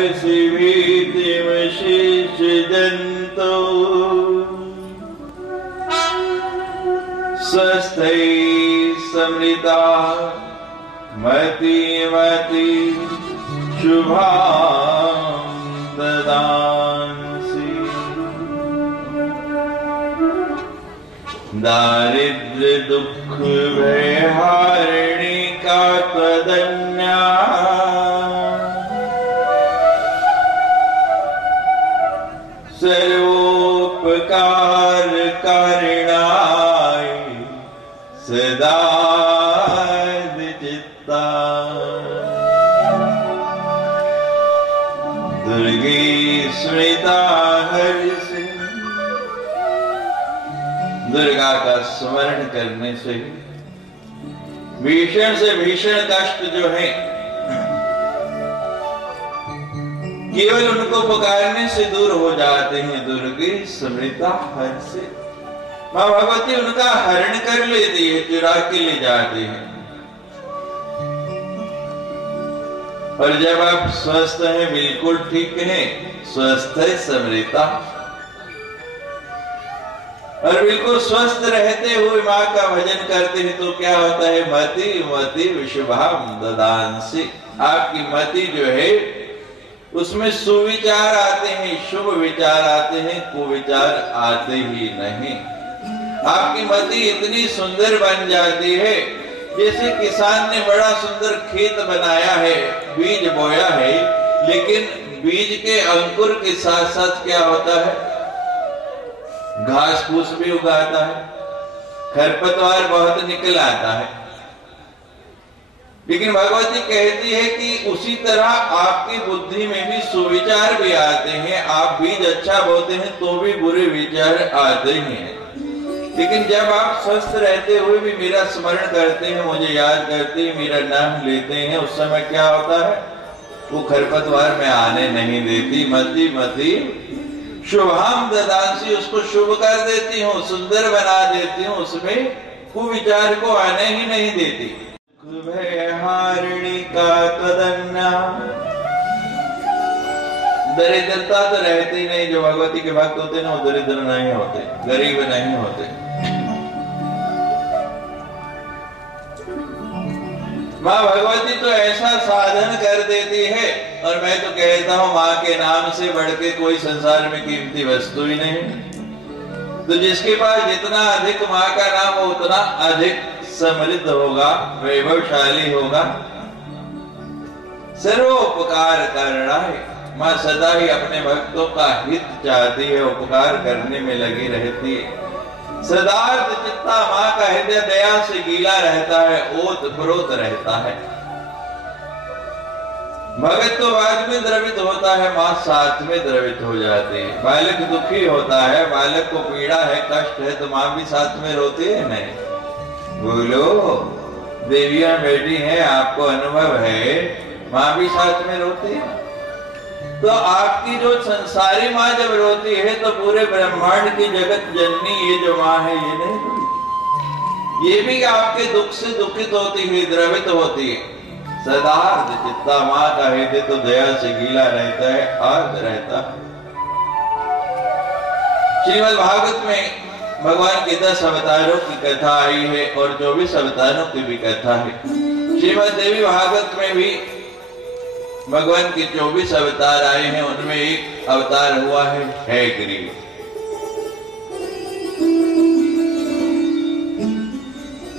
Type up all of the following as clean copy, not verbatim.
शिवीतिमशिषिदन्तो स्वस्थै समृता मतिमति शुभां ददांसि। दारिद्र्य दुख भयहारिणी का त्वदन्या सर्वोपकार कारिणाय सदा विचित्ता। दुर्गे स्मृता हर्षि। दुर्गा का स्मरण करने से भीषण से भीषण कष्ट जो है केवल उनको पुकारने से दूर हो जाते हैं। दुर्गे स्मृता हर्षि। मां भगवती उनका हरण कर लेती है, चुरा के ले जाती है। और जब आप स्वस्थ हैं, बिल्कुल ठीक हैं, स्वस्थ है समृता, और बिल्कुल स्वस्थ रहते हुए मां का भजन करते हैं तो क्या होता है? मति मति विशुभाम ददांसि। आपकी मति जो है उसमें सुविचार आते हैं, शुभ विचार आते हैं, कुविचार आते ही नहीं। आपकी मति इतनी सुंदर बन जाती है जैसे किसान ने बड़ा सुंदर खेत बनाया है, बीज बोया है, लेकिन बीज के अंकुर के साथ साथ क्या होता है? घास फूस भी उगाता है, खरपतवार बहुत निकल आता है। लेकिन भगवती कहती है कि उसी तरह आपकी बुद्धि में भी सुविचार भी आते हैं। आप बीज अच्छा बोते हैं तो भी बुरे विचार आते हैं। लेकिन जब आप स्वस्थ रहते हुए भी मेरा स्मरण करते हैं, मुझे याद करते हैं, मेरा नाम लेते हैं, उस समय क्या होता है? वो खरपतवार में आने नहीं देती। मति मति शुभाम ददांसि। उसको शुभ कर देती हूँ, सुंदर बना देती हूँ, उसमें कुविचार को आने ही नहीं देती। भयहारिणी का तदन्या। दरिद्रता तो रहती नहीं। जो भगवती के भक्त होते ना, वो दरिद्र नहीं होते, गरीब नहीं होते। माँ भगवती तो ऐसा साधन कर देती है, और मैं तो कहता हूँ माँ के नाम से बढ़ के कोई संसार में कीमती वस्तु ही नहीं। तो जिसके पास जितना अधिक माँ का नाम हो उतना अधिक समृद्ध होगा, वैभवशाली होगा। सर्वोपकार करणाय। माँ सदा ही अपने भक्तों का हित चाहती है, उपकार करने में लगी रहती है। सदार्थ चित्ता। माँ का हृदय दया से गीला रहता है, ओत प्रोत रहता है। भगत तो बाद में द्रवित होता है, माँ साथ में द्रवित हो जाती है। बालक दुखी होता है, बालक को पीड़ा है, कष्ट है, तो माँ भी साथ में रोती है नहीं? बोलो, देवियां बेटी हैं, आपको अनुभव है, माँ भी साथ में रोती है। तो आपकी जो संसारी माँ जब रोती है तो पूरे ब्रह्मांड की जगत जननी ये जो माँ है ये नहीं रोती, ये भी आपके दुख से दुखित होती है, द्रवित होती है। सदार्थ चित्ता। माँ का हृदय तो दया से गीला रहता है, आर्द्र रहता है। श्रीमद् भागवत में भगवान के 10 अवतारों की कथा आई है और 24 अवतारों की भी कथा है। श्रीमद् देवी भागवत में भी भगवान के 24 अवतार आए हैं, उनमें एक अवतार हुआ है हयग्रीव।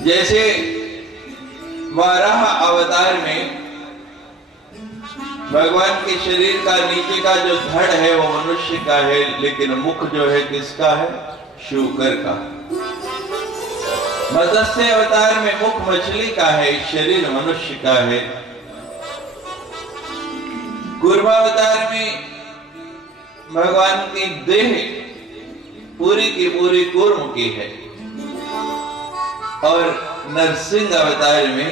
जैसे वराह अवतार में भगवान के शरीर का नीचे का जो धड़ है वो मनुष्य का है, लेकिन मुख जो है किसका है? शूकर का। मत्स्य अवतार में मुख मछली का है, शरीर मनुष्य का है। कूर्मा अवतार में भगवान की देह पूरी की पूरी कूर्म की है, और नरसिंह अवतार में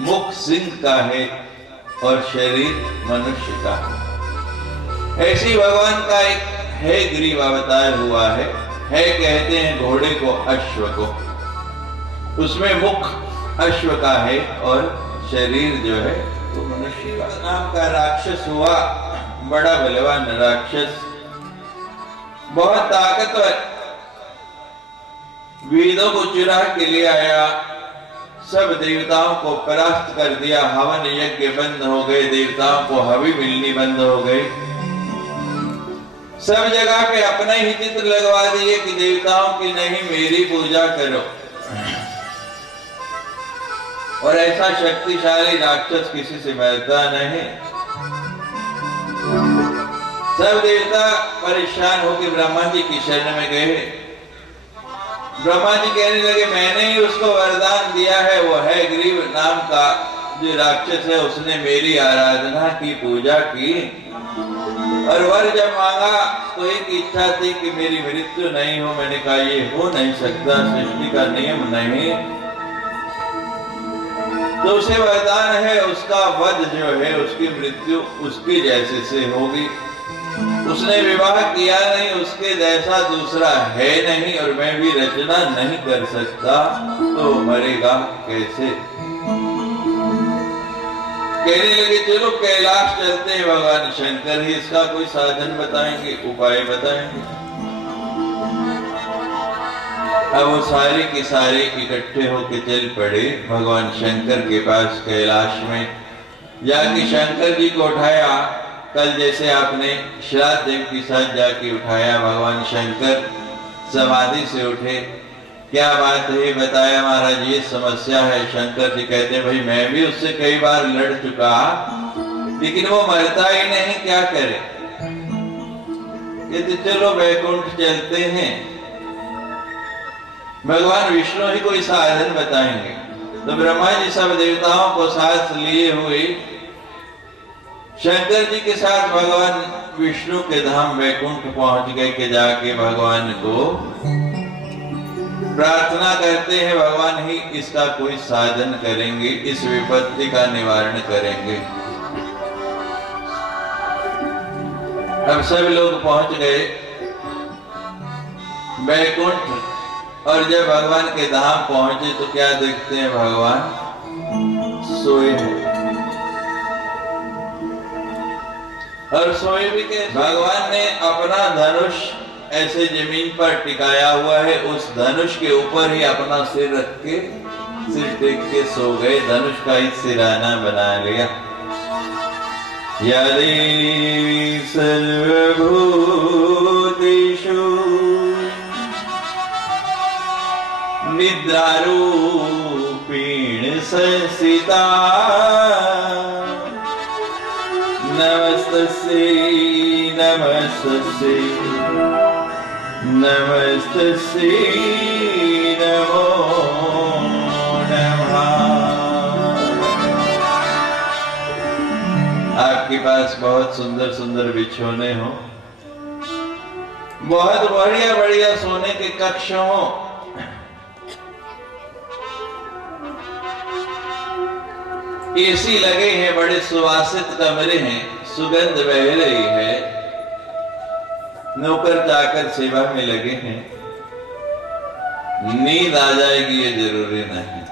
मुख सिंह का है और शरीर मनुष्य का है। ऐसी भगवान का एक हयग्रीव अवतार हुआ है। है कहते हैं घोड़े को, अश्व को। उसमें मुख अश्व का है और शरीर जो है वो मनुष्य का। नाम का राक्षस हुआ बड़ा बलवान राक्षस, बहुत ताकतवर, वेदों को चुरा के ले आया, सब देवताओं को परास्त कर दिया, हवन यज्ञ बंद हो गए, देवताओं को हवि मिलनी बंद हो गई, सब जगह पे अपना ही चित्र लगवा दिए कि देवताओं की नहीं मेरी पूजा करो। और ऐसा शक्तिशाली राक्षस किसी से मिलता नहीं। सब देवता परेशान होकर ब्रह्मा जी की शरण में गए। ब्रह्मा जी कहने लगे मैंने ही उसको वरदान दिया है, वो है ग्रीव नाम का जो राक्षस है, उसने मेरी आराधना की, पूजा की, और वर जब मांगा तो एक इच्छा थी कि मेरी मृत्यु नहीं हो। मैंने कहा ये हो नहीं सकता, सृष्टि का नियम नहीं। तो उसे वरदान है उसका वध जो है, उसकी मृत्यु उसके जैसे से होगी। उसने विवाह किया नहीं, उसके जैसा दूसरा है नहीं, और मैं भी रचना नहीं कर सकता, तो मरेगा कैसे। कहने लगे चलो कैलाश चलते हैं, भगवान शंकर ही इसका कोई साधन बताएंगे, उपाय बताएंगे। अब वो सारे के सारे इकट्ठे होके चल पड़े भगवान शंकर के पास। कैलाश में जाके शंकर जी को उठाया, कल जैसे आपने श्राद्ध देव के साथ जाके उठाया, भगवान शंकर समाधि से उठे। क्या बात है बताया महाराज, ये समस्या है। शंकर जी कहते हैं भाई मैं भी उससे कई बार लड़ चुका, लेकिन वो मरता ही नहीं, क्या करे। कहते चलो वैकुंठ चलते हैं, भगवान विष्णु ही कोई साधन बताएंगे। तो ब्रह्मा जी सब देवताओं को साथ लिए हुए शंकर जी के साथ भगवान विष्णु के धाम वैकुंठ पहुंच गए कि जाके भगवान को प्रार्थना करते हैं, भगवान ही इसका कोई साधन करेंगे, इस विपत्ति का निवारण करेंगे। अब सब लोग पहुंच गए वैकुंठ, और जब भगवान के धाम पहुंचे तो क्या देखते हैं, भगवान सोए हैं। और सोए भी के भगवान ने अपना धनुष ऐसे जमीन पर टिकाया हुआ है, उस धनुष के ऊपर ही अपना सिर रख के, सिर टेक के सो गए, धनुष का ही सिराना बना लिया। या देवी सर्वभूतेषु निद्रारूपेण संस्थिता नमस्तस्यै नमस्तस्यै नमस्तस्यै नमो नमः। आपके पास बहुत सुंदर सुंदर बिछौने हो, बहुत बढ़िया बढ़िया सोने के कक्ष हो, एसी लगे हैं, बड़े सुवासित कमरे हैं, सुगंध बह रही है, नौकर चाकर सेवा में लगे हैं। नींद आ जाएगी ये जरूरी नहीं।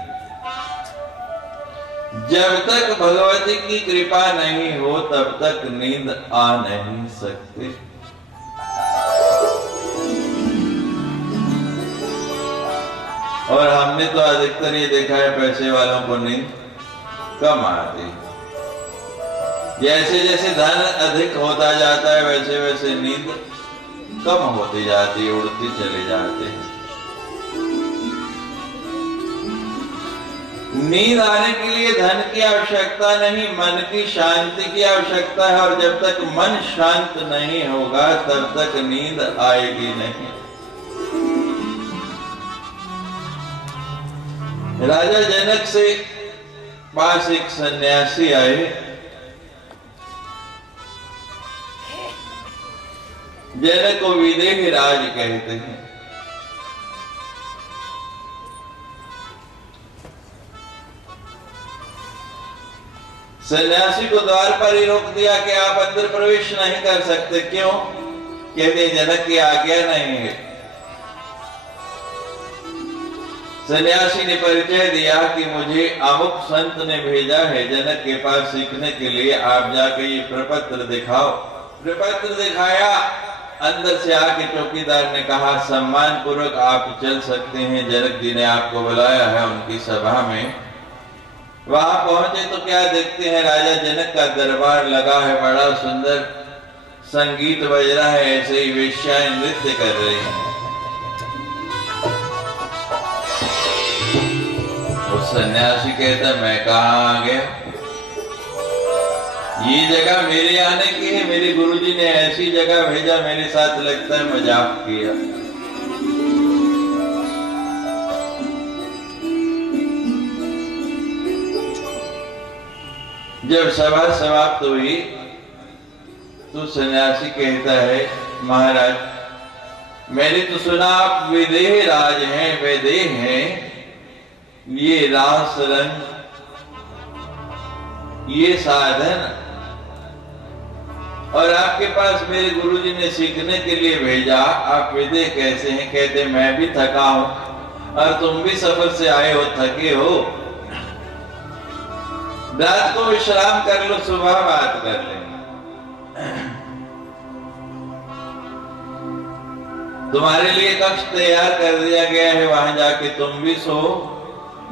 जब तक भगवती की कृपा नहीं हो तब तक नींद आ नहीं सकती। और हमने तो अधिकतर ये देखा है पैसे वालों को नींद कम आती। जैसे जैसे धन अधिक होता जाता है वैसे वैसे नींद कम होती जाती, उड़ती चली जाती है। नींद आने के लिए धन की आवश्यकता नहीं, मन की शांति की आवश्यकता है। और जब तक मन शांत नहीं होगा तब तक नींद आएगी नहीं। राजा जनक से पास एक सन्यासी आए। जनक को विदेह राज कहते हैं। सन्यासी को द्वार पर ही रोक दिया कि आप अंदर प्रवेश नहीं कर सकते। क्यों? कहते जनक की आज्ञा नहीं है। सन्यासी ने परिचय दिया कि मुझे अमुक संत ने भेजा है जनक के पास सीखने के लिए, आप जाके ये प्रपत्र दिखाओ। प्रपत्र दिखाया। अंदर से आके चौकीदार ने कहा सम्मान पूर्वक आप चल सकते हैं, जनक जी ने आपको बुलाया है उनकी सभा में। वहां पहुंचे तो क्या देखते हैं, राजा जनक का दरबार लगा है, बड़ा सुंदर संगीत बज रहा है, ऐसे ही वेश्याएं नृत्य कर रही हैं। उस सन्यासी कहता मैं कहाँ आ गया, ये जगह मेरे आने की है, मेरे गुरुजी ने ऐसी जगह भेजा, मेरे साथ लगता है मजाक किया। जब सभा समाप्त हुई तो सन्यासी कहता है महाराज मैंने तो सुना आप विदेह राज हैं, वैदेह हैं, ये रास रंग, ये साधन, और आपके पास मेरे गुरुजी ने सीखने के लिए भेजा, आप विदेह कैसे हैं? कहते मैं भी थका हूं और तुम भी सफर से आए हो, थके हो, रात को विश्राम कर लो, सुबह बात कर लेंगे। तुम्हारे लिए कक्ष तैयार कर दिया गया है, वहां जाके तुम भी सो,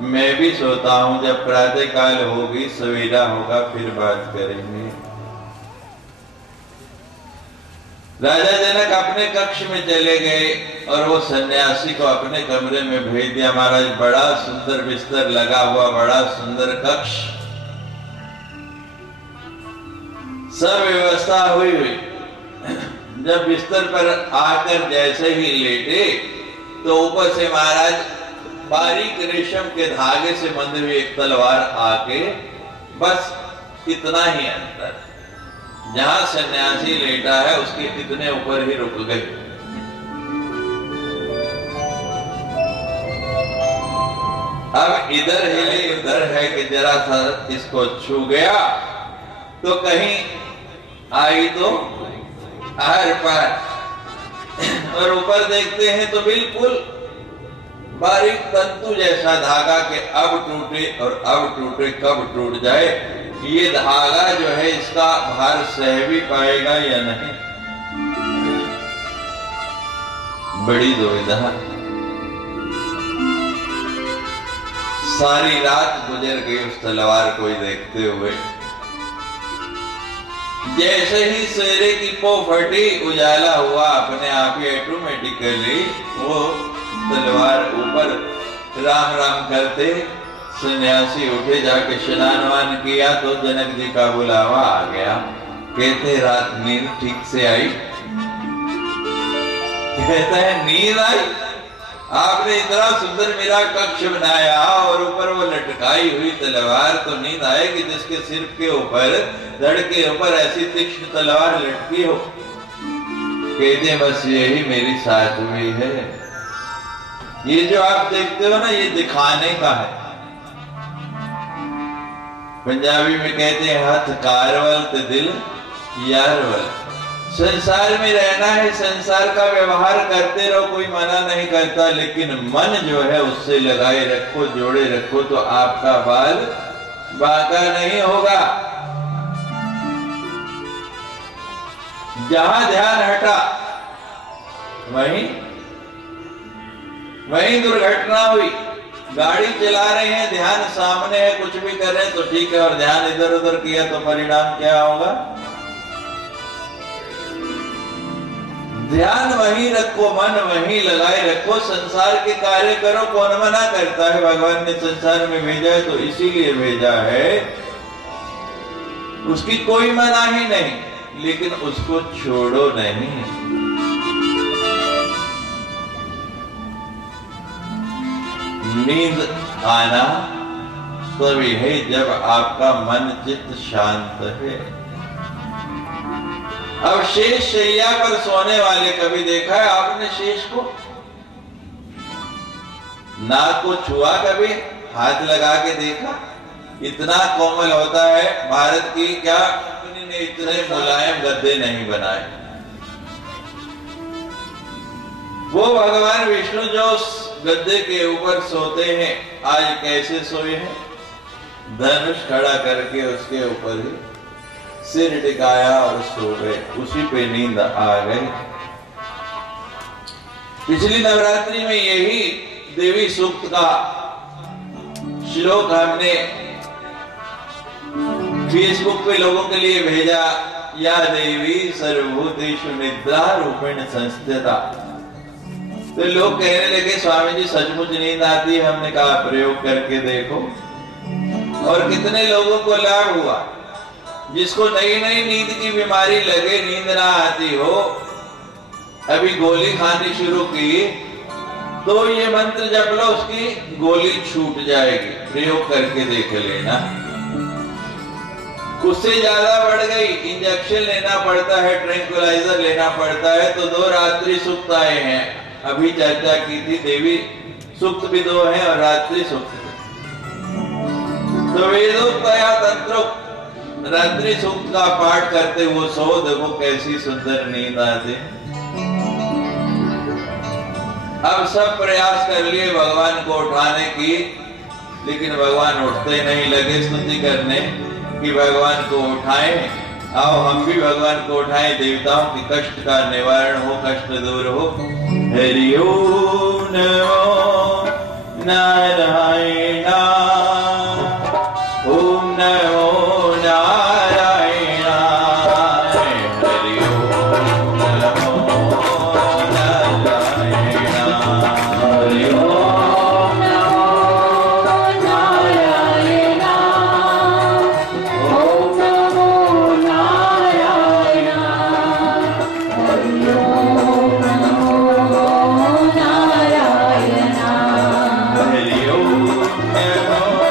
मैं भी सोता हूं, जब प्रातः काल होगी, सवेरा होगा, फिर बात करेंगे। राजा जनक अपने कक्ष में चले गए और वो सन्यासी को अपने कमरे में भेज दिया। महाराज बड़ा सुंदर बिस्तर लगा हुआ, बड़ा सुंदर कक्ष, सब व्यवस्था हुई हुई। जब बिस्तर पर आकर जैसे ही लेटे तो ऊपर से महाराज बारीक रेशम के धागे से बंधी हुई एक तलवार आके बस इतना ही अंतर, जहां सन्यासी लेटा है उसके इतने ऊपर ही रुक गए। अब इधर हिले उधर है कि जरा सा इसको छू गया तो कहीं आई तो आर पार, और ऊपर देखते हैं तो बिल्कुल बारीक तंतु जैसा धागा के अब टूटे और अब टूटे, कब टूट जाए, ये धागा जो है इसका भार सह भी पाएगा या नहीं, बड़ी दुविधा। सारी रात गुजर गई उस तलवार को देखते हुए। जैसे ही सवेरे की पो फटी, उजाला हुआ, अपने आप ही ऑटोमेटिकली वो तलवार ऊपर राम राम करते सन्यासी उठे, जाके स्नान वान किया तो जनक जी का बुलावा आ गया। कहते रात नींद ठीक से आई? कहता है नींद आई, आपने इतना सुंदर मेरा कक्ष बनाया और ऊपर वो लटकाई हुई तलवार, तो नींद आएगी जिसके सिर के ऊपर, धड़ के ऊपर ऐसी तीक्ष्ण तलवार लटकी हो। कहते बस यही मेरी साथ हुई है, ये जो आप देखते हो ना ये दिखाने का है। पंजाबी में कहते हैं हाथ कारवल ते दिल यारवल। संसार में रहना है, संसार का व्यवहार करते रहो, कोई मना नहीं करता, लेकिन मन जो है उससे लगाए रखो, जोड़े रखो, तो आपका बाल बांका नहीं होगा। जहां ध्यान हटा वहीं दुर्घटना हुई। गाड़ी चला रहे हैं, ध्यान सामने है, कुछ भी कर रहे हैं तो ठीक है, और ध्यान इधर उधर किया तो परिणाम क्या होगा? ध्यान वहीं रखो, मन वहीं लगाए रखो, संसार के कार्य करो। कौन मना करता है? भगवान ने संसार में भेजा है तो इसीलिए भेजा है, उसकी कोई मना ही नहीं, लेकिन उसको छोड़ो नहीं। नींद आना तभी है जब आपका मन चित्त शांत है। अब शेष शैया पर सोने वाले कभी देखा है आपने शेष को? नाक को छुआ कभी? हाथ लगा के देखा? इतना कोमल होता है। भारत की क्या कंपनी ने इतने मुलायम गद्दे नहीं बनाए। वो भगवान विष्णु जो गद्दे के ऊपर सोते हैं, आज कैसे सोए हैं? धनुष खड़ा करके उसके ऊपर ही सिर टिकाया और सो गए, उसी पे नींद आ गई। पिछली नवरात्रि में यही देवी सूक्त का श्लोक हमने फेसबुक पे लोगों के लिए भेजा, या देवी सर्वभूतेषु निद्रा रूपेण संस्थिता। तो लोग कहने लगे स्वामी जी सचमुच नींद आती है। हमने कहा प्रयोग करके देखो, और कितने लोगों को लाभ हुआ। जिसको नई नई नींद की बीमारी लगे, नींद ना आती हो, अभी गोली खानी शुरू की, तो ये मंत्र जप लो, उसकी गोली छूट जाएगी। प्रयोग करके देख लेना। उससे ज्यादा बढ़ गई, इंजेक्शन लेना पड़ता है, ट्रैंक्विलाइजर लेना पड़ता है, तो 2 रात्रि सुक्त आए हैं। अभी चर्चा की थी, देवी सुक्त भी 2 है और रात्रि सुक्त भी। तो वेदोक्तया तंत्रोक्त रात्रि सुक्त का पाठ करते वो सो, देखो कैसी सुंदर नींद आती। अब सब प्रयास कर लिए भगवान को उठाने की, लेकिन भगवान उठते नहीं। लगे स्तुति करने कि भगवान को उठाएं, आओ हम भी भगवान को उठाएं, देवताओं के कष्ट का निवारण हो, कष्ट दूर हो। हरि ओम नमो नारायण, ओम नमो नारायण, हरि ओम नमो नारायण, हरि ओम नमो नारायण, ओम नमो नारायण, हरि ओम नमो नारायण, हरि ओम नमो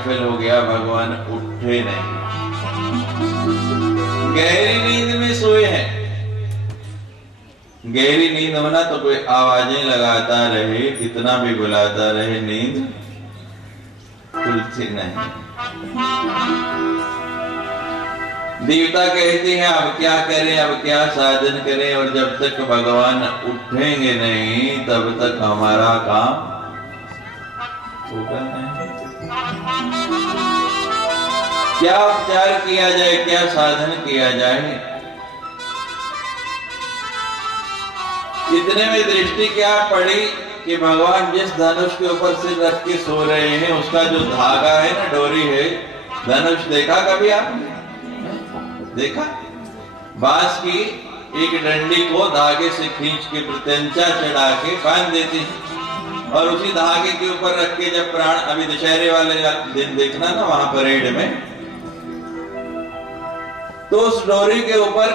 विफल हो गया, भगवान उठे नहीं, गहरी नींद में सोए हैं। गहरी नींद होना तो कोई आवाजें लगाता रहे, कितना भी बुलाता रहे, नींद खुलती नहीं। देवता कहते हैं अब क्या करें, अब क्या साधन करें, और जब तक भगवान उठेंगे नहीं तब तक हमारा काम होगा नहीं। क्या उपचार किया जाए, क्या साधन किया जाए? इतने में दृष्टि क्या पड़ी कि भगवान जिस धनुष के ऊपर सिर रख के सो रहे हैं उसका जो धागा है ना, डोरी है, धनुष देखा कभी आपने? देखा? बांस की एक डंडी को धागे से खींच के प्रत्यंचा चढ़ा के बांध देती और उसी धागे के ऊपर रख के जब प्राण, अभी दशहरे वाले दिन देखना ना वहां परेड में, तो उस डोरी के ऊपर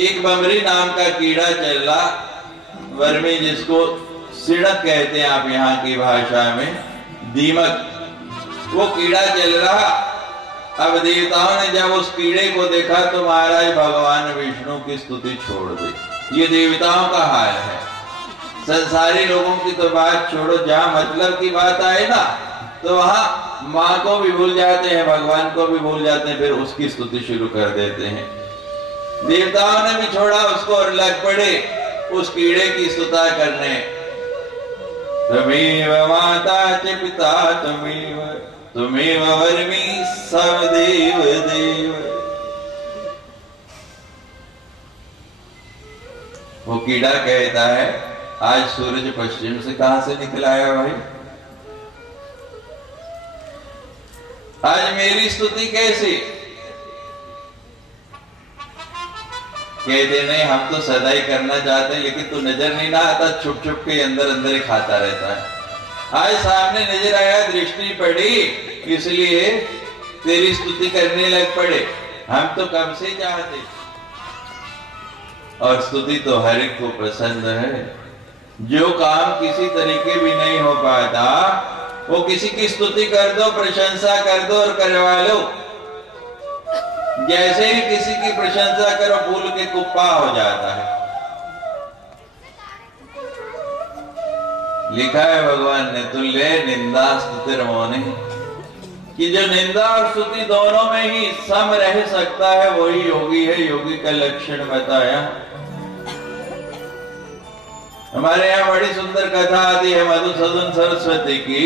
एक बमरी नाम का कीड़ा चल रहा, वर्मी जिसको सिड़क कहते हैं आप यहाँ की भाषा में, दीमक, वो कीड़ा चल रहा। अब देवताओं ने जब उस कीड़े को देखा तो महाराज भगवान विष्णु की स्तुति छोड़ दी। ये देवताओं का हाल है। संसारी लोगों की तो बात छोड़ो, जहां मतलब की बात आए ना तो वहां माँ को भी भूल जाते हैं, भगवान को भी भूल जाते हैं, फिर उसकी स्तुति शुरू कर देते हैं। देवताओं ने भी छोड़ा उसको और लग पड़े उस कीड़े की स्तुता करने। तमेव माता च पिता तमेव, तुमेव वर्मी सब देव देव। वो कीड़ा कहता है आज सूरज पश्चिम से कहां से निकल आया भाई, आज मेरी स्तुति कैसी? कहते नहीं हम तो सदा ही करना चाहते हैं, लेकिन तू नजर नहीं ना आता, छुप छुप के अंदर अंदर ही खाता रहता है। आज सामने नजर आया, दृष्टि पड़ी, इसलिए तेरी स्तुति करने लग पड़े। हम तो कब से चाहते, और स्तुति तो हर एक को पसंद है। जो काम किसी तरीके भी नहीं हो पाता वो किसी की स्तुति कर दो, प्रशंसा कर दो और करवा लो। जैसे ही किसी की प्रशंसा करो फूल के कुप्पा हो जाता है। लिखा है भगवान ने, तुल्य निंदा स्तुतिर मौने, कि जो निंदा और स्तुति दोनों में ही सम रह सकता है वही योगी है। योगी का लक्षण बताया। हमारे यहाँ बड़ी सुंदर कथा आती है मधुसूदन सरस्वती की।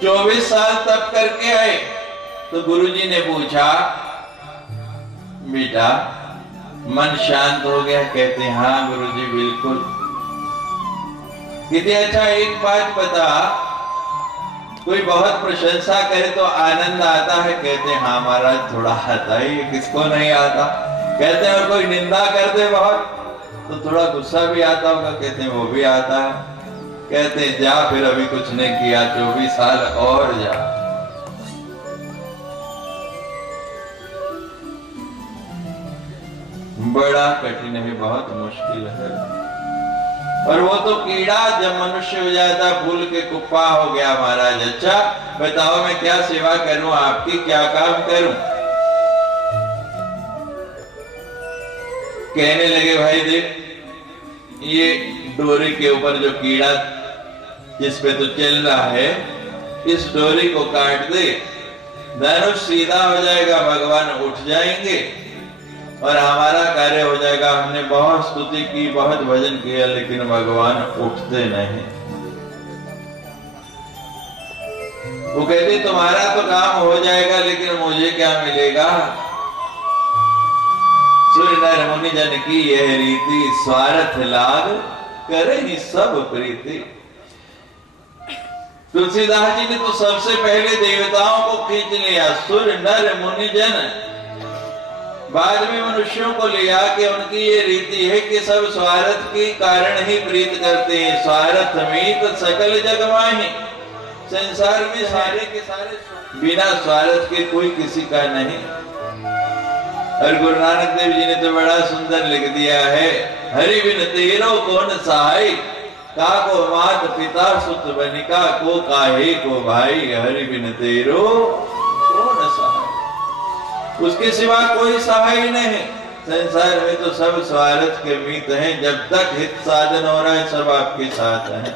24 साल तप करके आए तो गुरुजी ने पूछा, बेटा मन शांत हो गया? कहते हाँ गुरुजी बिल्कुल। कहते अच्छा एक बात बता, कोई बहुत प्रशंसा करे तो आनंद आता है? कहते हाँ महाराज थोड़ा आता ही, किसको नहीं आता। कहते हैं और कोई निंदा कर दे बहुत तो थोड़ा गुस्सा भी आता होगा? कहते हैं वो भी आता है। कहते हैं जा फिर अभी कुछ नहीं किया, 24 साल और जा। बड़ा कठिन है, बहुत मुश्किल है। और वो तो कीड़ा जब मनुष्य हो जाता फूल के कुप्पा हो गया। महाराज अच्छा बताओ मैं क्या सेवा करूं आपकी, क्या काम करूं? कहने लगे भाई देख ये डोरी के ऊपर जो कीड़ा जिस पे तो चल रहा है, इस डोरी को काट दे, धनुष सीधा हो जाएगा, भगवान उठ जाएंगे और हमारा कार्य हो जाएगा। हमने बहुत स्तुति की, बहुत भजन किया, लेकिन भगवान उठते नहीं। वो कहते तुम्हारा तो काम हो जाएगा, लेकिन मुझे क्या मिलेगा? सुर नर मुनि जन की यह रीति, स्वार्थ लाग करे ही सब प्रीति। तुलसीदास जी ने तो सबसे पहले देवताओं को खींच लिया, सुर नर मुनि जन, बाद में मनुष्यों को लिया कि उनकी ये रीति है कि सब स्वार्थ के कारण ही प्रीत करते हैं। स्वार्थ मीत सकल जग माही, संसार में सारे के सारे बिना स्वार्थ के कोई किसी का नहीं। और गुरु नानक देव जी ने तो बड़ा सुंदर लिख दिया है, हरि बिन तेरो कौन सहाय, का को मात पिता सुत बनिका को काहे को भाई हरि बिन तेरो कौन सहाय। उसके सिवा कोई सहाय नहीं। संसार में तो सब स्वार्थ के मीत हैं। जब तक हित साधन हो रहा है सब आपके साथ हैं।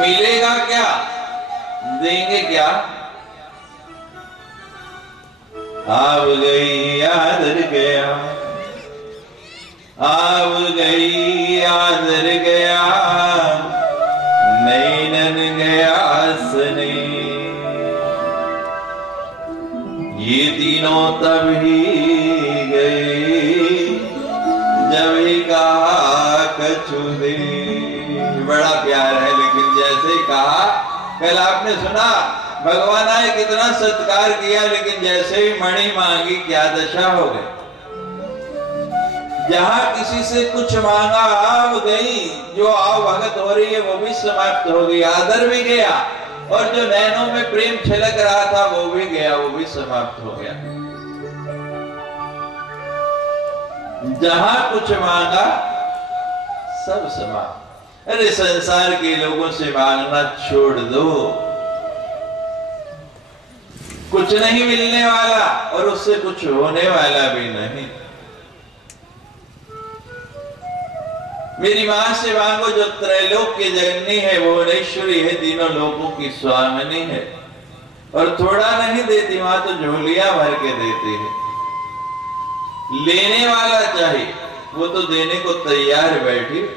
मिलेगा क्या, देंगे क्या? आव गई आदर गया, आव गई आदर गया, नैनन गया सने। ये तीनों तब ही गए जब ही कहा कछु दे। बड़ा प्यार है, लेकिन जैसे कहा, कल आपने सुना भगवान आए कितना सत्कार किया, लेकिन जैसे ही मणि मांगी क्या दशा हो गई। जहां किसी से कुछ मांगा आव गई, जो आव भगत हो रही है वो भी समाप्त हो गई, आदर भी गया, और जो नैनों में प्रेम छलक रहा था वो भी गया, वो भी समाप्त हो गया। जहां कुछ मांगा सब समाप्त। अरे संसार के लोगों से मांगना छोड़ दो, कुछ नहीं मिलने वाला और उससे कुछ होने वाला भी नहीं। मेरी मां से मांगो जो त्रैलोक की जननी है, वो भुवनेश्वरी है, तीनों लोकों की स्वामिनी है, और थोड़ा नहीं देती मां तो झोलियां भर के देती है। लेने वाला चाहिए, वो तो देने को तैयार बैठी,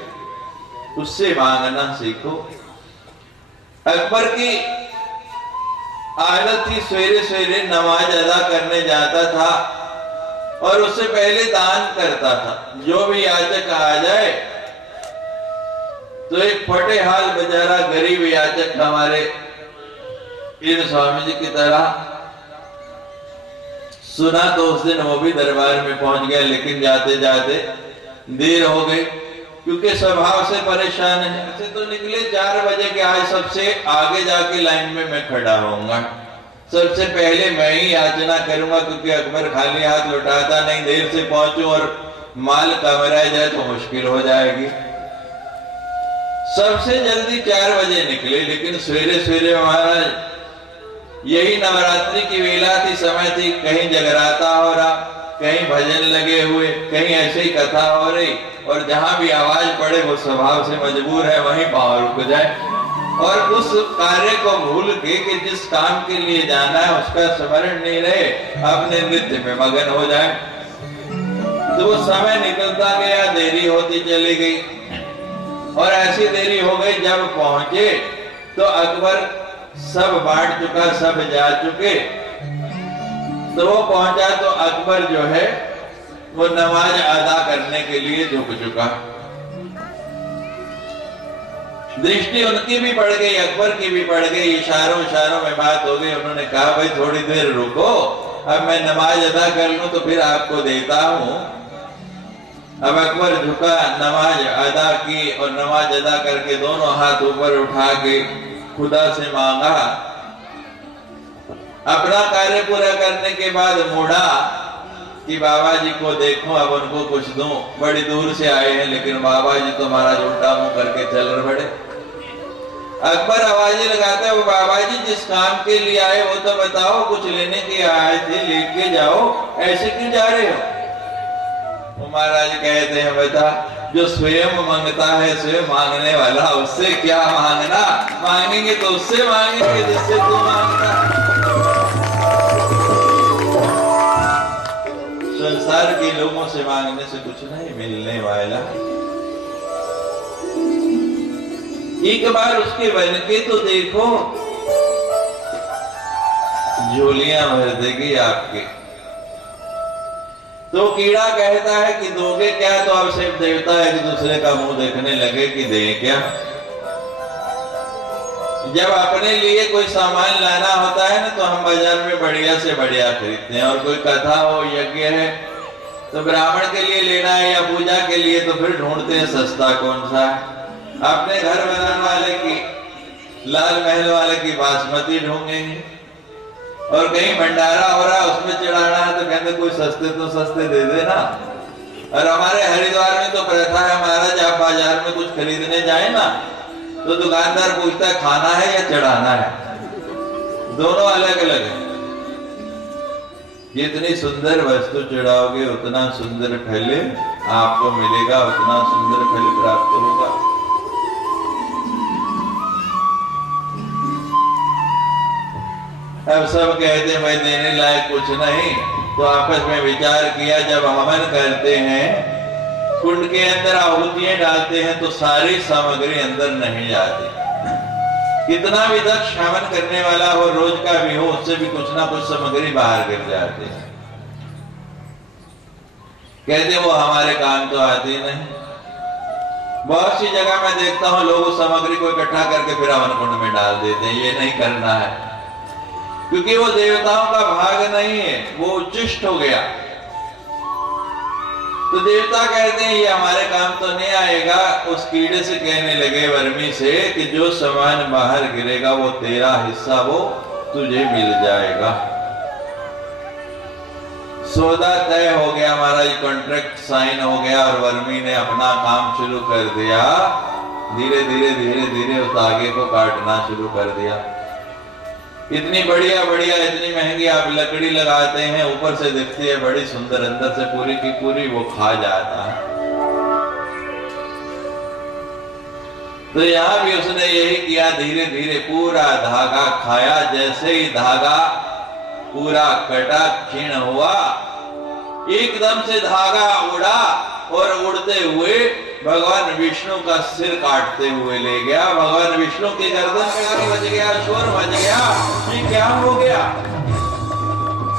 उससे मांगना सीखो। अकबर की आदत थी सवेरे सवेरे नमाज अदा करने जाता था और उससे पहले दान करता था। जो भी याचक आ जाए तो एक फटे हाल बेचारा गरीब याचक हमारे इन स्वामी जी की तरह सुना तो उस दिन वो भी दरबार में पहुंच गया, लेकिन जाते जाते देर हो गई क्योंकि स्वभाव से परेशान है। ऐसे तो निकले 4 बजे के, आज सबसे आगे जाके लाइन में मैं खड़ा होऊंगा, सबसे पहले मैं ही याचना करूंगा, क्योंकि अकबर खाली हाथ लौटाता नहीं। देर से पहुंचूं और माल कमरा जाए तो मुश्किल हो जाएगी। सबसे जल्दी 4 बजे निकले, लेकिन सवेरे सवेरे महाराज यही नवरात्रि की वेला थी, समय थी, कहीं जगराता हो रहा, कहीं भजन लगे हुए, कहीं ऐसे ही कथा हो रही, और जहां भी आवाज पड़े वो स्वभाव से मजबूर है वहीं पांव रुक जाए और उस कार्य को भूल के कि जिस काम के लिए जाना है उसका स्मरण नहीं रहे, अपने नृत्य में मगन हो जाए। तो वो समय निकलता गया, देरी होती चली गई, और ऐसी देरी हो गई जब पहुंचे तो अकबर सब बांट चुका, सब जा चुके। तो वो पहुंचा तो अकबर जो है वो नमाज अदा करने के लिए झुक चुका। दृष्टि उनकी भी पड़ गई, अकबर की भी पड़ गई, इशारों इशारों में बात हो गई। उन्होंने कहा भाई थोड़ी देर रुको, अब मैं नमाज अदा कर लूं तो फिर आपको देता हूं। अब अकबर झुका, नमाज अदा की, और नमाज अदा करके दोनों हाथ ऊपर उठा के खुदा से मांगा। अपना कार्य पूरा करने के बाद मुड़ा कि बाबा जी को देखो, अब उनको कुछ दूं। बड़ी दूर से आए हैं, लेकिन बाबा जी तो हमारा उल्टा मुंह करके चल पड़े। अकबर आवाजें लगाता है, वो बाबा जी जिस काम के लिए आए वो तो बताओ, कुछ लेने के आए थे लेके जाओ, ऐसे क्यों जा रहे हो? वो महाराज कहते हैं बता, जो स्वयं मांगता है स्वयं मांगने वाला, उससे क्या मांगना, मांगेंगे तो उससे मांगेंगे जिससे तू मांगता। संसार के लोगों से मांगने से कुछ नहीं मिलने वाला। एक बार उसके बन के तो देखो, झोलियां भर देगी आपके। तो कीड़ा कहता है कि दोगे क्या, तो अब सिर्फ देवता एक दूसरे का मुंह देखने लगे कि दे क्या। जब अपने लिए कोई सामान लाना होता है ना, तो हम बाजार में बढ़िया से बढ़िया खरीदते हैं, और कोई कथा हो, यज्ञ है, तो ब्राह्मण के लिए लेना है या पूजा के लिए, तो फिर ढूंढते हैं सस्ता कौन सा है। अपने घर बनाने वाले की, लाल महल वाले की बासमती ढूंढेंगे, और कहीं भंडारा हो रहा है उसमें चढ़ाना है तो कहते कोई सस्ते तो सस्ते दे देना। और हमारे हरिद्वार में तो प्रथा है महाराज, आप बाजार में कुछ खरीदने जाए ना तो दुकानदार पूछता है खाना है या चढ़ाना है, दोनों अलग अलग है। जितनी सुंदर वस्तु चढ़ाओगे उतना सुंदर फल आपको मिलेगा, उतना सुंदर फल प्राप्त होगा। अब सब कहते हैं भाई देने लायक कुछ नहीं, तो आपस में विचार किया, जब हवन करते हैं कुंड के अंदर आहुतियां डालते हैं तो सारी सामग्री अंदर नहीं जाती। कितना भी दक्ष हवन करने वाला हो, रोज का भी हो, उससे भी कुछ ना कुछ सामग्री बाहर गिर जाती है। कहते वो हमारे काम तो आती नहीं। बहुत सी जगह मैं देखता हूं लोग उस सामग्री को इकट्ठा करके फिर हवन कुंड में डाल देते हैं। ये नहीं करना है, क्योंकि वो देवताओं का भाग नहीं है, वो उच्चिष्ट हो गया। तो देवता कहते हैं ये हमारे काम तो नहीं आएगा। उस कीड़े से कहने लगे, वर्मी से, कि जो सामान बाहर गिरेगा वो तेरा हिस्सा वो तुझे मिल जाएगा। सौदा तय हो गया महाराज, कॉन्ट्रैक्ट साइन हो गया और वर्मी ने अपना काम शुरू कर दिया। धीरे धीरे धीरे धीरे उस धागे को काटना शुरू कर दिया। इतनी बढ़िया बढ़िया, इतनी महंगी आप लकड़ी लगाते हैं, ऊपर से दिखती है बड़ी सुंदर, अंदर से पूरी की पूरी वो खा जाता है। तो यहां भी उसने यही किया, धीरे धीरे पूरा धागा खाया। जैसे ही धागा पूरा कटा क्षीण हुआ, एकदम से धागा उड़ा और उड़ते हुए भगवान विष्णु का सिर काटते हुए ले गया। भगवान विष्णु की गर्दन में आग बज गया, शोर बज गया। ये क्या हो गया?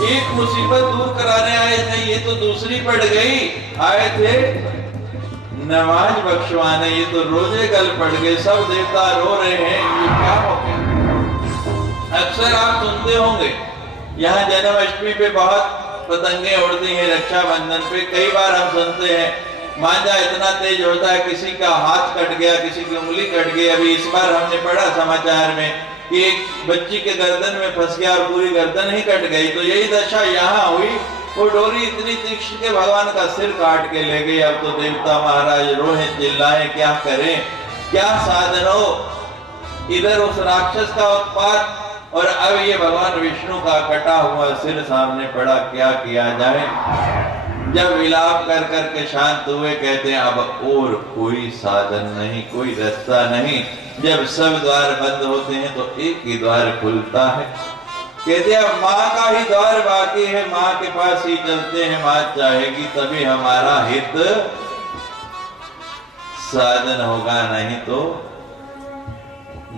एक मुसीबत दूर कराने आए थे, ये तो दूसरी पड़ गई। आए थे नमाज बख्शवाने, ये तो रोजे गल पड़ गए। सब देवता रो रहे हैं, ये क्या हो गया? अक्सर आप सुनते होंगे यहाँ जन्माष्टमी पे बहुत पतंगे उड़ती हैं, रक्षाबंधन पे कई बार हम सुनते हैं मांझा इतना तेज होता है, किसी का हाथ कट गया, किसी की उंगली कट गई। अभी इस बार हमने पढ़ा समाचार में कि एक बच्ची के गर्दन में फंस गया और पूरी गर्दन ही कट गई। तो यही दशा यहाँ हुई। वो डोरी इतनी तीक्ष्ण के भगवान का सिर काट के ले गई। अब तो देवता महाराज रोए, चिल्लाए, क्या करें, क्या साधन हो। इधर उस राक्षस का उत्पात और अब ये भगवान विष्णु का कटा हुआ सिर सामने पड़ा, क्या किया जाए। जब विलाप कर करके शांत हुए, कहते हैं अब और कोई साधन नहीं, कोई रास्ता नहीं। जब सब द्वार बंद होते हैं तो एक ही द्वार खुलता है। कहते हैं अब माँ का ही द्वार बाकी है, माँ के पास ही चलते हैं, माँ चाहेगी तभी हमारा हित साधन होगा, नहीं तो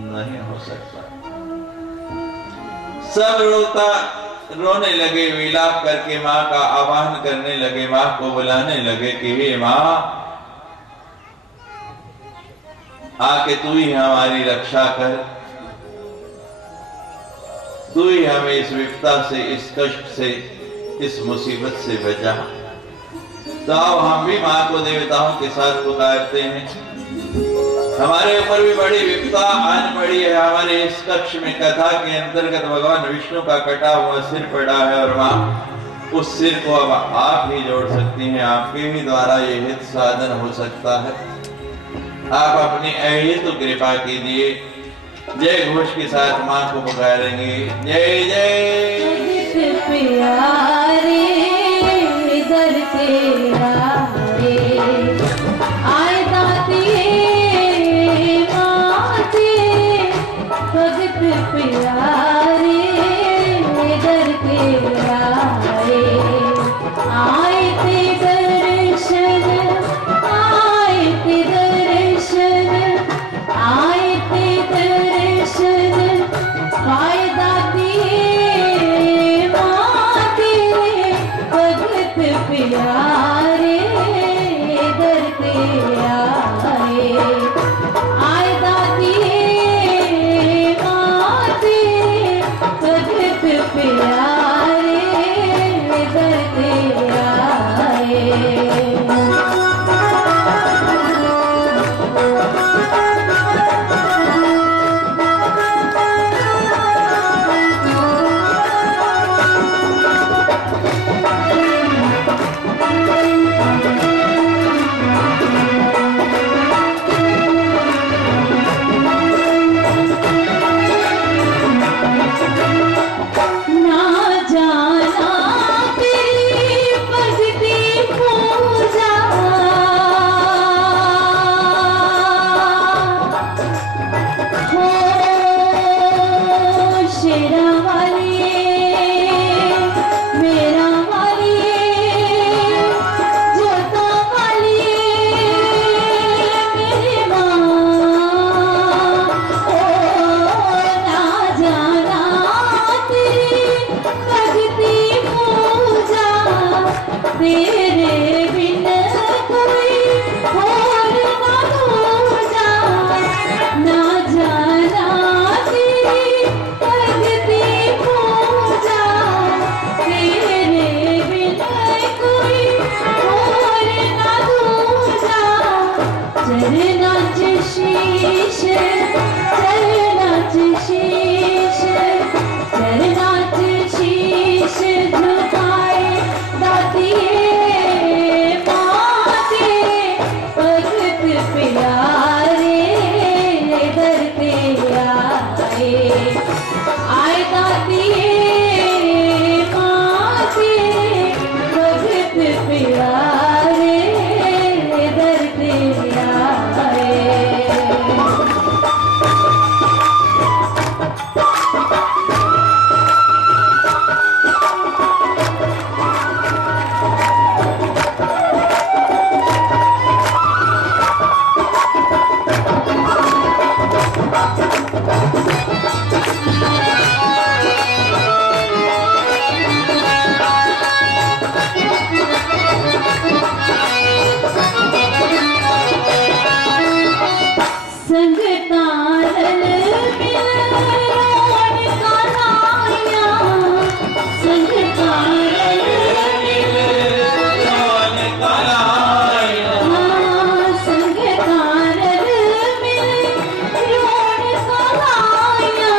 नहीं हो सकता। सब रोने लगे, विलाप करके माँ का आवाहन करने लगे, माँ को बुलाने लगे कि हे माँ, आके तू ही हमारी रक्षा कर, तू ही हमें इस विपदा से, इस कष्ट से, इस मुसीबत से बचा। तो अब हम भी माँ को देवताओं के साथ पुकारते हैं। हमारे ऊपर भी बड़ी विपदा आन पड़ी है। हमारे इस कक्ष में कथा के अंतर्गत भगवान विष्णु का कटा हुआ सिर पड़ा है और माँ उस सिर को अब आप ही जोड़ सकती हैं, आपके ही द्वारा ये हित साधन हो सकता है। आप अपनी अहित कृपा कीजिए। जय घोष के साथ माँ को पुकारेंगे, जय जय प्यारे दर तेरा भगत प्यारे दर तेरा आए ते दर्शन, आए ते दर्शन, आए ते दर्शन, फायदा दिए माँ तेरे भगत प्यारे दर तेरा आए दाती प्यारे दर तेरा तेरे बिन कोई और ना दूजा, ना जाना तेरी भक्ति पूजा। तेरे बिन कोई और ना दूजा, चरना च शीश, चरना च शीश, चरना च शीश झुकाए दातिए माते। भगत प्यारे दर ते आए, आए दातिए माते। भगत प्यारे दर ते आए। संग तारन मिल रोन का लाया, संग तारन मिल रोन का लाया। संग तारन मिल रोन का लाया,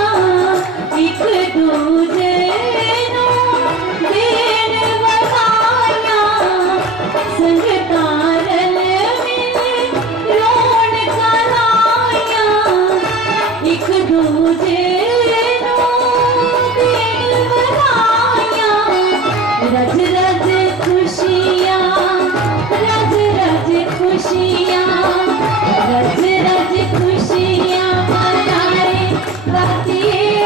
एक दूजे नो देन वधाया। संग तारन मिल रोन का लाया, एक दूजे नो देन वधाया। रज रज खुशियाँ, रज रज खुशियाँ, रज रज खुशियाँ मनाए दातिए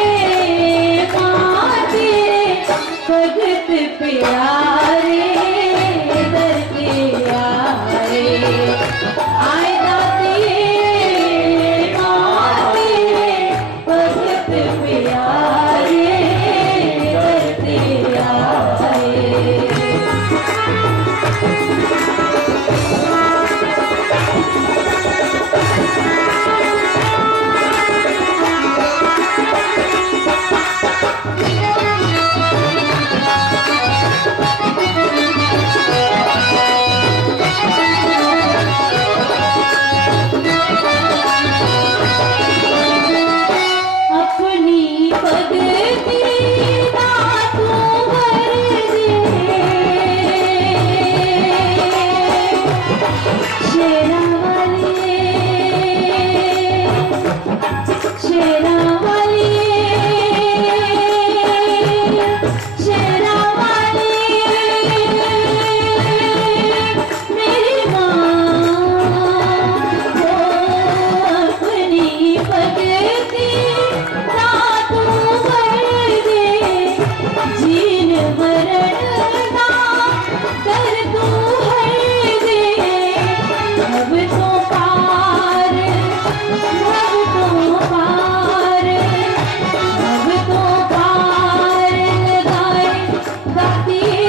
माते। भगत प्यारे दर के आए, आए दातिए माते। भगत प्यारे दर ते आए। अपनी भगति दातू भर दे, शेरा वाली, शेरा वाली, शेरा वाली। मेरी माँ हो अपनी भगति दातू भर दे, जीन मरण का कर तू हर दे। अब तो पार, अब तो पार, अब तो पार लगाए दातिए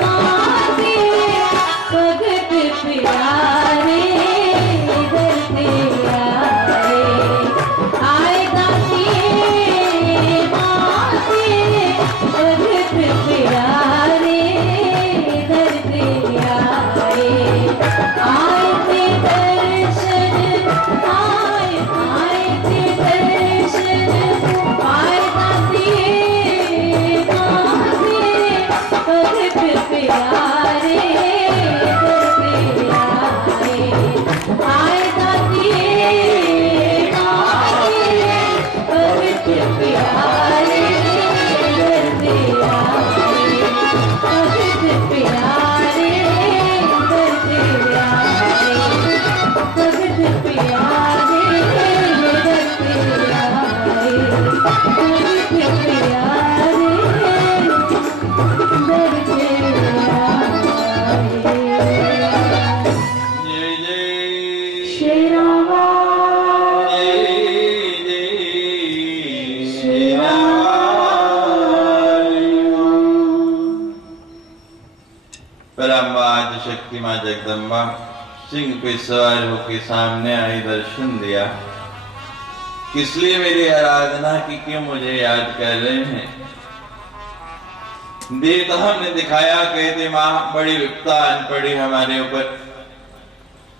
माते। भगत प्यारे दर ते आए, आए दातिए माते। भगत प्यारे दर ते आए, आए ते दर्शन, आए आए ते दर्शन, आए दातिए माते। भगत प्यारे दर ते आए, आए दातिए माते। भगत प्यारे दर ते आए, भगत प्यारे दर ते आए, भगत प्यारे दर ते आए, भगत प्यारे दर ते आए। पराम्बा आज शक्ति माँ जगदम्बा सिंह पे सवार होके सामने आई, दर्शन दिया। किस लिए मेरी आराधना की, क्यों मुझे याद कर रहे हैं? देवता हमने दिखाया, कहते माँ बड़ी विपदा आन पड़ी हमारे ऊपर।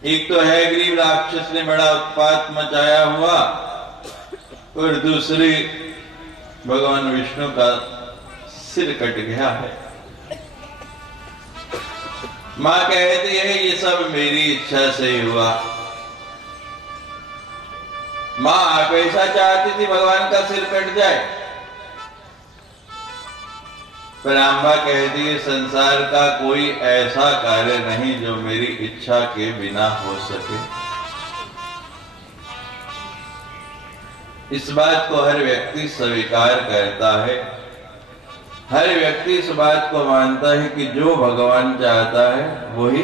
एक तो है गरीब राक्षस ने बड़ा उत्पात मचाया हुआ, और दूसरी भगवान विष्णु का सिर कट गया है। माँ कहती है ये सब मेरी इच्छा से ही हुआ। माँ आप ऐसा चाहती थी भगवान का सिर कट जाए? पराम्बा कहती है संसार का कोई ऐसा कार्य नहीं जो मेरी इच्छा के बिना हो सके। इस बात को हर व्यक्ति स्वीकार करता है, हर व्यक्ति इस बात को मानता है कि जो भगवान चाहता है वही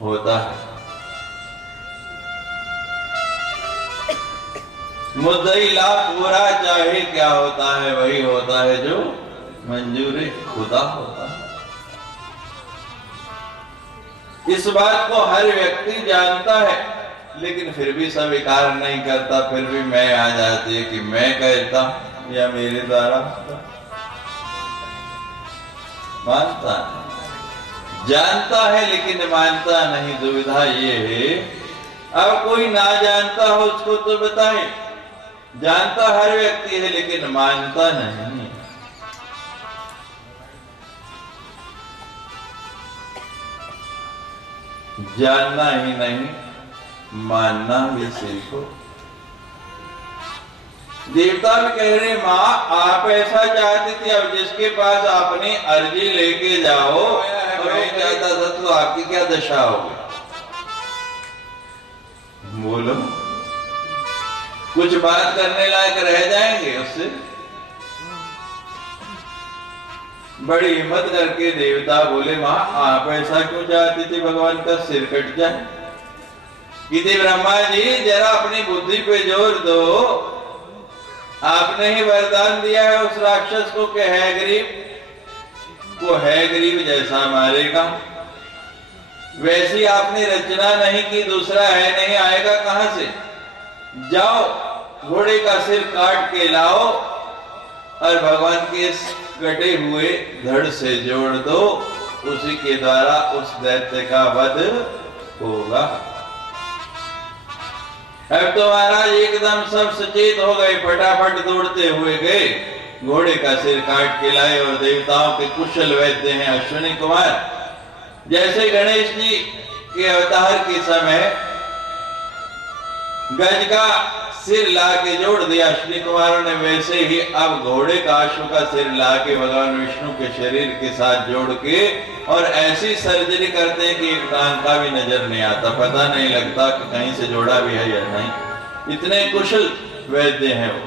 होता है। मुद्दई लाख बुरा चाहे क्या होता है वही होता है जो मंजूरी खुदा होता है। इस बात को हर व्यक्ति जानता है, लेकिन फिर भी स्वीकार नहीं करता। फिर भी मैं आ जाती है कि मैं कहता या मेरे द्वारा। मानता नहीं, जानता है लेकिन मानता नहीं। दुविधा ये है, अब कोई ना जानता हो उसको तो बताएं। जानता हर व्यक्ति है लेकिन मानता नहीं। जानना ही नहीं, मानना भी सीखो। देवता भी कह रहे माँ आप ऐसा चाहती थी, अब जिसके पास आपने अर्जी लेके जाओ और वो चाहता था तो आपकी क्या दशा होगी? बोलो, कुछ बात करने लायक रह जाएंगे उससे? बड़ी हिम्मत करके देवता बोले माँ आप ऐसा क्यों चाहती थी भगवान का सिर कट जाए? कि ब्रह्मा जी जरा अपनी बुद्धि पे जोर दो। आपने ही वरदान दिया है उस राक्षस को कि है गरीब वो है गरीब जैसा मारेगा। वैसी आपने रचना नहीं की, दूसरा है नहीं आएगा कहां से? जाओ घोड़े का सिर काट के लाओ और भगवान के कटे हुए धड़ से जोड़ दो, उसी के द्वारा उस दैत्य का वध होगा। अब तो महाराज एकदम सब सचेत हो गए, फटाफट दौड़ते हुए गए, घोड़े का सिर काट के लाए। और देवताओं के कुशल वैद्य हैं अश्विनी कुमार। जैसे गणेश जी के अवतार के समय गज का सिर ला के जोड़ दिया अश्विनी कुमारों ने, वैसे ही अब घोड़े का अश्व का सिर ला के भगवान विष्णु के शरीर के साथ जोड़ के और ऐसी सर्जरी करते हैं कि एक टांग का भी नजर नहीं आता, पता नहीं लगता कि कहीं से जोड़ा भी है या नहीं। इतने कुशल वैद्य हैं वो।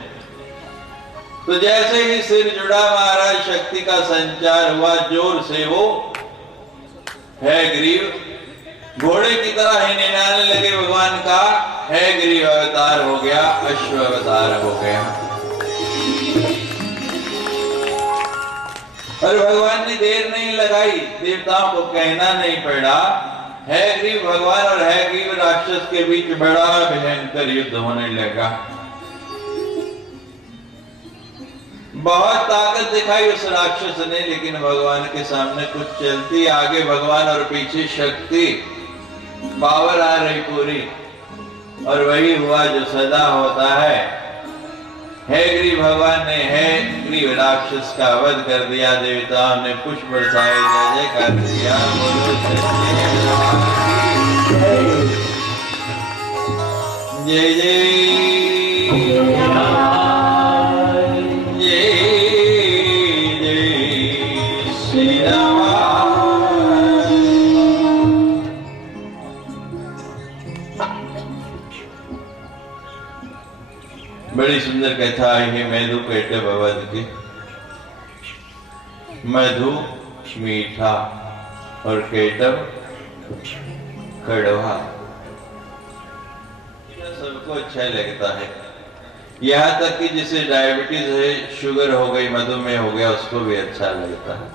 तो जैसे ही सिर जुड़ा महाराज शक्ति का संचार हुआ जोर से, वो है गरीब घोड़े की तरह ही निनाने लगे भगवान का है गरीब अवतार हो गया, अश्व अवतार हो गया। और भगवान ने देर नहीं लगाई, देवताओं को कहना नहीं पड़ा। है गरीब भगवान और है गरीब राक्षस के बीच बड़ा भयंकर युद्ध होने लगा। बहुत ताकत दिखाई उस राक्षस ने, लेकिन भगवान के सामने कुछ चलती, आगे भगवान और पीछे शक्ति, पावर आ रही पूरी। और वही हुआ जो सदा होता है गरीब भगवान ने है गरीब राक्षस का वध कर दिया। देवताओं ने पुष्प बरसाए, जय जय कर दिया। जय जय श्री राम। बड़ी सुंदर कथा आई है मधु केटव वध की। मधु मीठा और केटव कड़वा, सबको अच्छा लगता है। यहाँ तक कि जिसे डायबिटीज है, शुगर हो गई, मधुमेह हो गया, उसको भी अच्छा लगता है।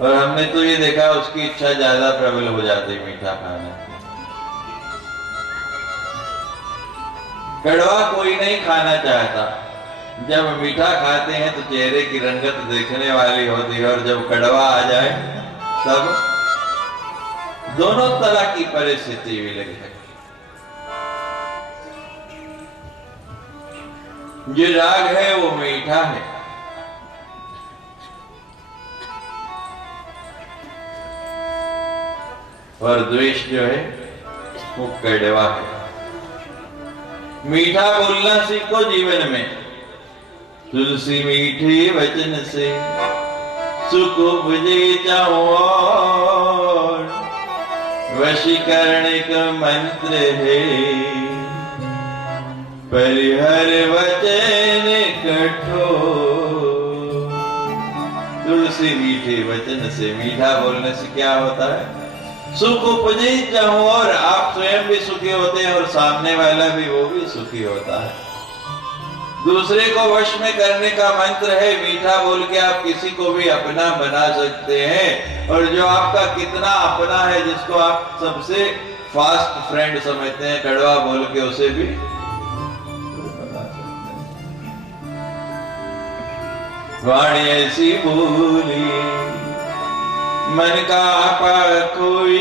और हमने तो ये देखा उसकी इच्छा ज्यादा प्रबल हो जाती मीठा खाने की। कड़वा कोई नहीं खाना चाहता। जब मीठा खाते हैं तो चेहरे की रंगत देखने वाली होती है, और जब कड़वा आ जाए तब दोनों तरह की परिस्थिति भी लग सकती। जो राग है वो मीठा है, और द्वेष जो है वो कड़वा है। मीठा बोलना सीखो जीवन में। तुलसी मीठे वचन से सुख उपजे चाहो, और वशीकरण का मंत्र है परिहर वचन कठोर। तुलसी मीठे वचन से, मीठा बोलने से क्या होता है? सुख उपजे चाहो, और आप स्वयं भी सुखी होते हैं और सामने वाला भी, वो भी सुखी होता है। दूसरे को वश में करने का मंत्र है। मीठा बोल के आप किसी को भी अपना बना सकते हैं, और जो आपका कितना अपना है, जिसको आप सबसे फास्ट फ्रेंड समझते हैं, कड़वा बोल के उसे भी बना सकते हैं। वाणी ऐसी बोली मन का आपा कोई,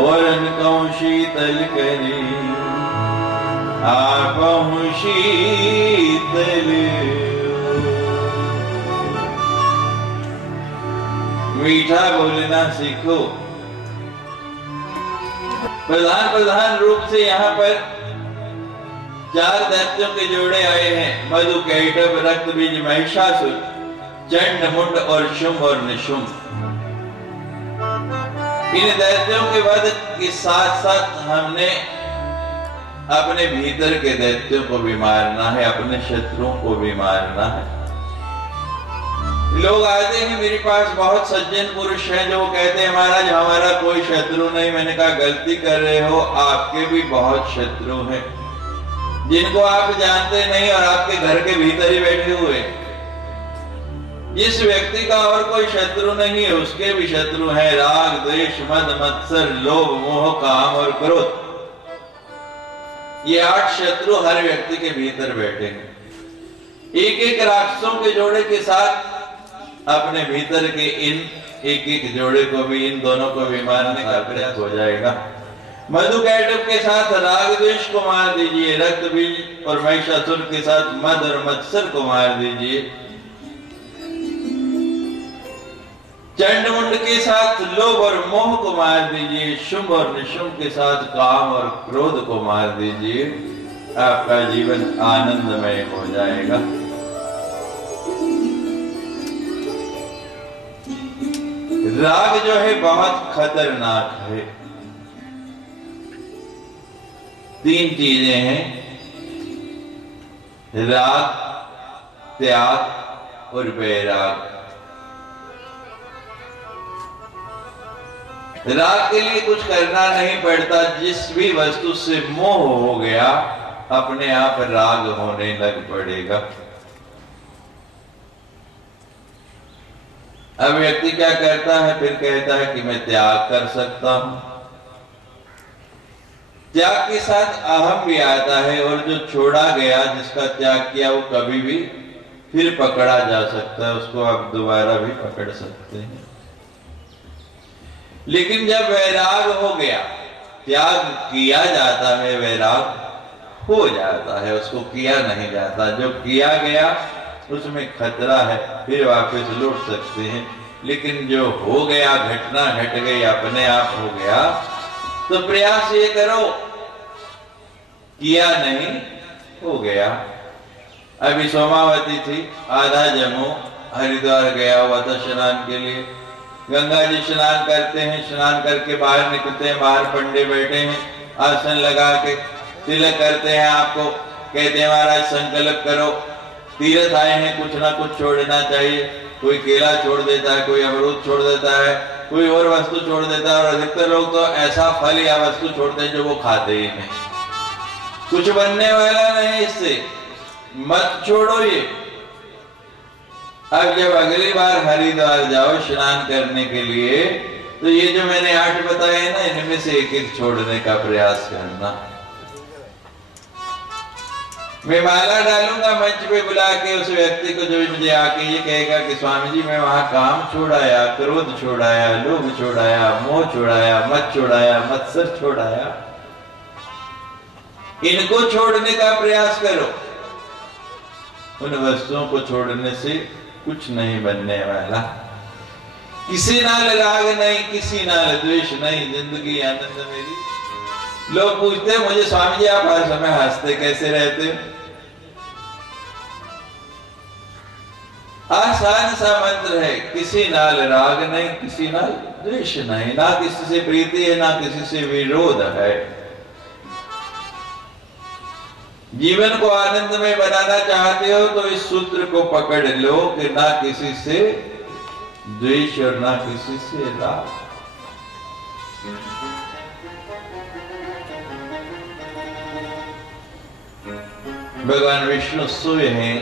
और कहूं शीतल करी आप शीतल। मीठा बोलना सीखो। प्रधान रूप से यहाँ पर 4 दैत्यों के जोड़े आए हैं। मधु, कैटभ, रक्त बीज, महिषासुर, चंड, मुंड और शुंभ और निशुंभ। इन दैत्यों के वध के साथ साथ हमने अपने भीतर के दैत्यों को भी मारना है, अपने शत्रुओं को भी मारना है। लोग आते हैं मेरे पास, बहुत सज्जन पुरुष हैं जो कहते हैं महाराज हमारा कोई शत्रु नहीं। मैंने कहा गलती कर रहे हो, आपके भी बहुत शत्रु हैं जिनको आप जानते नहीं, और आपके घर के भीतर ही बैठे हुए। जिस व्यक्ति का और कोई शत्रु नहीं है, उसके भी शत्रु हैं। राग, द्वेष, मद, मत्सर, लोभ, मोह, काम और क्रोध। ये 8 शत्रु हर व्यक्ति के भीतर बैठे हैं। एक राक्षसों के जोड़े के साथ अपने भीतर के इन एक जोड़े को भी, इन दोनों को भी मारने का प्रयास हो जाएगा। मधु, कैटभ के साथ राग द्वेष को मार दीजिए। रक्त बीज और महिषासुर के साथ मद और मत्सर को मार दीजिए। चंड मुंड के साथ लोभ और मोह को मार दीजिए। शुंभ और निशुंभ के साथ काम और क्रोध को मार दीजिए। आपका जीवन आनंदमय हो जाएगा। राग जो है बहुत खतरनाक है। 3 चीजें हैं, राग, त्याग और वैराग। राग के लिए कुछ करना नहीं पड़ता। जिस भी वस्तु से मोह हो गया, अपने आप राग होने लग पड़ेगा। अब व्यक्ति क्या करता है, फिर कहता है कि मैं त्याग कर सकता हूं। त्याग के साथ अहम भी आता है, और जो छोड़ा गया, जिसका त्याग किया, वो कभी भी फिर पकड़ा जा सकता है। उसको आप दोबारा भी पकड़ सकते हैं। लेकिन जब वैराग हो गया, त्याग किया जाता है, वैराग हो जाता है, उसको किया नहीं जाता। जो किया गया उसमें खतरा है, फिर वापस लौट सकते हैं। लेकिन जो हो गया, घटना घट गई, अपने आप हो गया, तो प्रयास ये करो, किया नहीं, हो गया। अभी सोमावती थी, आधा जम्मू हरिद्वार गया हुआ था स्नान के लिए। गंगा जी स्नान करते हैं, स्नान करके बाहर निकलते हैं। बाहर पंडे बैठे हैं, आसन लगा के तिलक करते हैं। आपको कहते हैं महाराज संकल्प करो, तीर्थ आए हैं, कुछ ना कुछ छोड़ना चाहिए। कोई केला छोड़ देता है, कोई अमरूद छोड़ देता है, कोई और वस्तु छोड़ देता है, और अधिकतर लोग तो ऐसा फल या वस्तु छोड़ते हैं जो वो खाते ही नहीं। कुछ बनने वाला नहीं इससे, मत छोड़ो ये। अब जब अगली बार हरिद्वार जाओ स्नान करने के लिए, तो ये जो मैंने 8 बताए ना, इनमें से एक एक छोड़ने का प्रयास करना। मैं माला डालूंगा मंच पे बुला के उस व्यक्ति को जो मुझे आके ये कहेगा कि स्वामी जी मैं वहां काम छोड़ाया, क्रोध छोड़ाया, लोभ छोड़ाया, मोह छोड़ाया, मत छोड़ाया, मत्सर छोड़ाया, इनको छोड़ने का प्रयास करो। उन वस्तुओं को छोड़ने से कुछ नहीं बनने वाला। किसी नाल राग नहीं, किसी नाल द्वेष नहीं, जिंदगी आनंद मेरी। लोग पूछते हैं मुझे, स्वामी जी आप हर समय हंसते कैसे रहते हो? आसान सा मंत्र है, किसी नाल राग नहीं, किसी नाल द्वेष नहीं, ना किसी से प्रीति है, ना किसी से विरोध है। जीवन को आनंद में बनाना चाहते हो तो इस सूत्र को पकड़ लो कि ना किसी से द्वेष और ना किसी से राग। भगवान विष्णु सोए हैं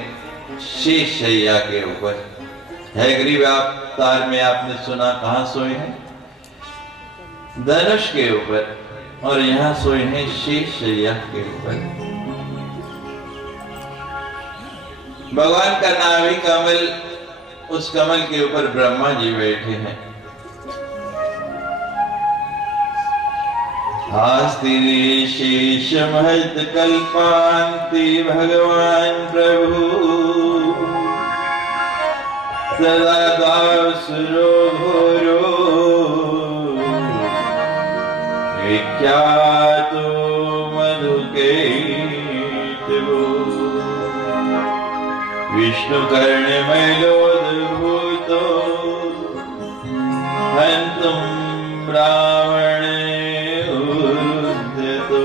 शेष शैया के ऊपर। हयग्रीव अवतार में आपने सुना कहां सोए हैं? धनुष के ऊपर, और यहां सोए हैं शेष शैया के ऊपर। भगवान का नाभि कमल, उस कमल के ऊपर ब्रह्मा जी बैठे हैं। आस्तिरे शेष महत कल्पांति भगवान प्रभु, सदा दासुरो घोरो विख्यातो मधुकेतवो। विष्णु कर्णमयोद्भूतो हन्तुं रावणे उद्यतो।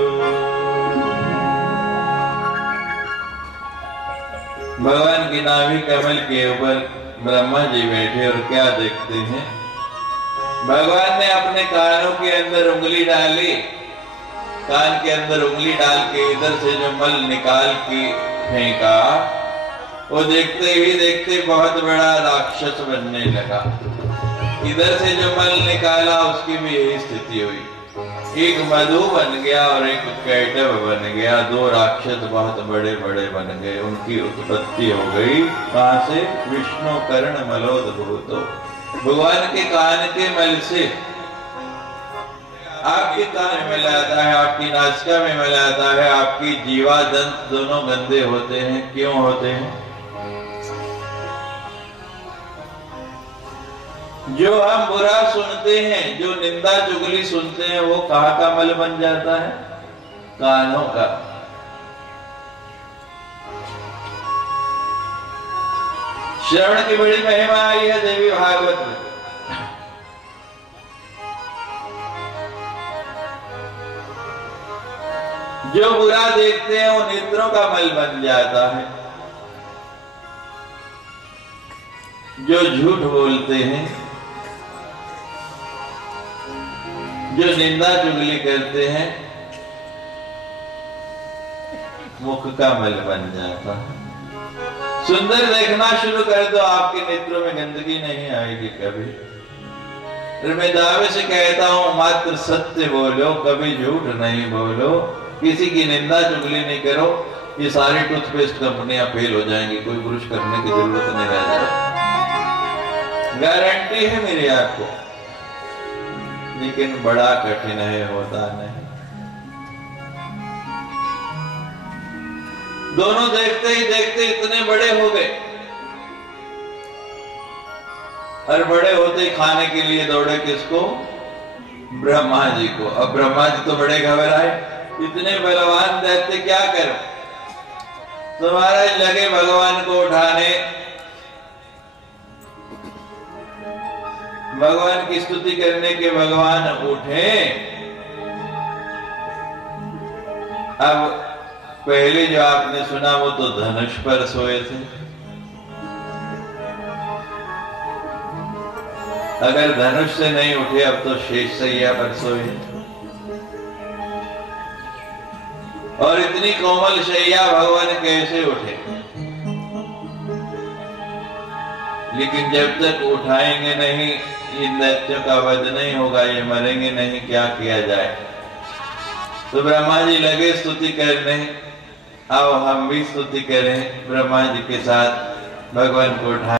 भगवान की नाभि कमल के ऊपर ब्रह्मा जी बैठे और क्या देखते हैं? भगवान ने अपने कानों के अंदर उंगली डाली, कान के अंदर उंगली डाल के इधर से जो मल निकाल के फेंका, वो देखते ही देखते बहुत बड़ा राक्षस बनने लगा। इधर से जो मल निकाला उसकी भी यही स्थिति हुई। एक मधु बन गया और एक कैटव बन गया। 2 राक्षस बहुत बड़े बड़े बन गए। उनकी उत्पत्ति हो गई कहां से? विष्णु कर्ण मलोद्भूतो। भगवान के कान के मल से आपके कान में मिलाता है, आपकी नासिका में मिलाता है, आपकी जीवा दंत दोनों गंदे होते हैं। क्यों होते हैं? जो हम बुरा सुनते हैं, जो निंदा चुगली सुनते हैं, वो कहाँ का मल बन जाता है? कानों का। श्रवण की बड़ी महिमा आई है देवी भागवत में। जो बुरा देखते हैं वो नेत्रों का मल बन जाता है। जो झूठ बोलते हैं, जो निंदा चुगली करते हैं, मुख का मल बन जाता है। सुंदर देखना शुरू कर दो, आपके नेत्रों में गंदगी नहीं आएगी कभी। फिर मैं दावे से कहता हूं, मात्र सत्य बोलो, कभी झूठ नहीं बोलो, किसी की निंदा चुगली नहीं करो। ये सारी टूथपेस्ट कंपनियां फेल हो जाएंगी, कोई पुरुष करने की जरूरत नहीं रह जाएगी। गारंटी है मेरी आपको, लेकिन बड़ा कठिन है, होता नहीं। दोनों देखते ही देखते इतने बड़े हो गए, और बड़े होते ही खाने के लिए दौड़े किसको? ब्रह्मा जी को। अब ब्रह्मा जी तो बड़े घबराए, इतने बलवान दैत्य क्या करो? तुम्हारा लगे भगवान को उठाने, भगवान की स्तुति करने के भगवान उठे। अब पहले जो आपने सुना वो तो धनुष पर सोए थे। अगर धनुष से नहीं उठे अब तो शेष शैया पर सोए। और इतनी कोमल शैया भगवान कैसे उठे? लेकिन जब तक उठाएंगे नहीं, इन दैत्यों का वध नहीं होगा, ये मरेंगे नहीं, क्या किया जाए। तो ब्रह्मा जी लगे स्तुति करने, आओ हम भी स्तुति करें ब्रह्मा जी के साथ, भगवान को उठाए।